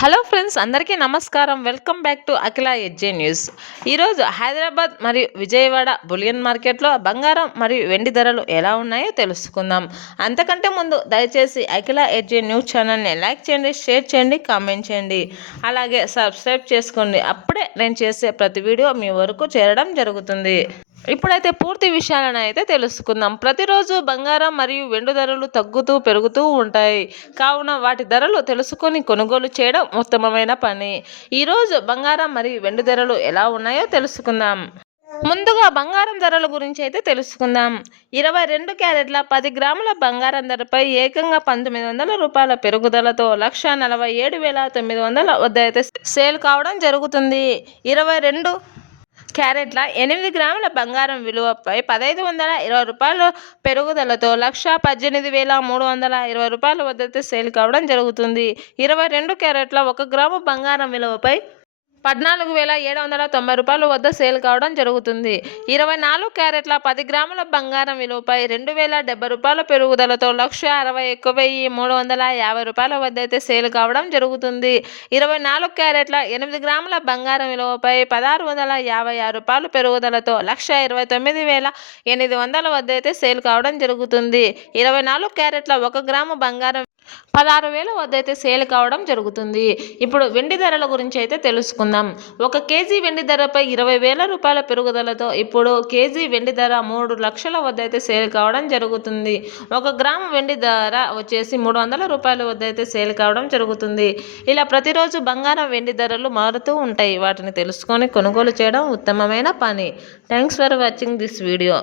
Hello friends, అందరికీ నమస్కారం. Welcome back to Akhila edge news. ఈరోజు హైదరాబాద్ మరియు విజయవాడ బులియన్ మార్కెట్లో బంగారం మరియు వెండి ధరలు ఎలా ఉన్నాయో తెలుసుకుందాం. అంతకంటే ముందు దయచేసి అఖిల ఎడ్జే న్యూస్ ఛానల్ని లైక్ చేయండి, షేర్ చేయండి, కామెంట్ చేయండి. అలాగే సబ్స్క్రైబ్ చేసుకోండి. అప్పుడే నేను చేసే ప్రతి వీడియో మీ వరకు చేరడం జరుగుతుంది. ఇప్పుడైతే పూర్తి విషయాలను అయితే తెలుసుకుందాం. ప్రతిరోజు బంగారం మరియు వెండి ధరలు తగ్గుతూ పెరుగుతూ ఉంటాయి. కావున వాటి ధరలు తెలుసుకొని కొనుగోలు చేయడం ఉత్తమమైన పని. ఈరోజు బంగారం మరియు వెండి ధరలు ఎలా ఉన్నాయో తెలుసుకుందాం. ముందుగా బంగారం ధరల గురించి అయితే తెలుసుకుందాం. 22 క్యారెట్ల 10 గ్రాముల బంగారం ధరపై ఏకంగా రూ. 1900 పెరుగుదలతో 1,47,900 వద్ద అయితే సేల్ కావడం జరుగుతుంది. 22 క్యారెట్ల 8 గ్రాముల బంగారం విలువపై రూ. 1,520 పెరుగుదలతో 1,18,320 వద్ద సేల్ కావడం జరుగుతుంది. 22 క్యారెట్ల 1 గ్రాము బంగారం విలువపై రూ. 14,790 వద్ద సేల్ కావడం జరుగుతుంది. 24 క్యారెట్ల 10 గ్రాముల బంగారం విలువపై రూ. 2,070 పెరుగుదలతో 1,61,350 వద్ద అయితే సేల్ కావడం జరుగుతుంది. 24 క్యారెట్ల 8 గ్రాముల బంగారం విలువపై రూ. 1,656 పెరుగుదలతో 1,29,800 వద్ద అయితే సేల్ కావడం జరుగుతుంది. 24 క్యారెట్ల 1 గ్రాము బంగారం 16,000 వద్ద అయితే సేల్ కావడం జరుగుతుంది. ఇప్పుడు వెండి ధరల గురించి అయితే తెలుసుకుందాం. 1 కేజీ వెండి ధరపై రూ. 20,000 పెరుగుదలతో ఇప్పుడు కేజీ వెండి ధర 3 లక్షల వద్ద అయితే సేల్ కావడం జరుగుతుంది. 1 గ్రాము వెండి ధర వచ్చేసి రూ. 300 వద్ద అయితే సేల్ కావడం జరుగుతుంది. ఇలా ప్రతిరోజు బంగారం వెండి ధరలు మారుతూ ఉంటాయి. వాటిని తెలుసుకొని కొనుగోలు చేయడం ఉత్తమమైన పని. Thanks for watching this video.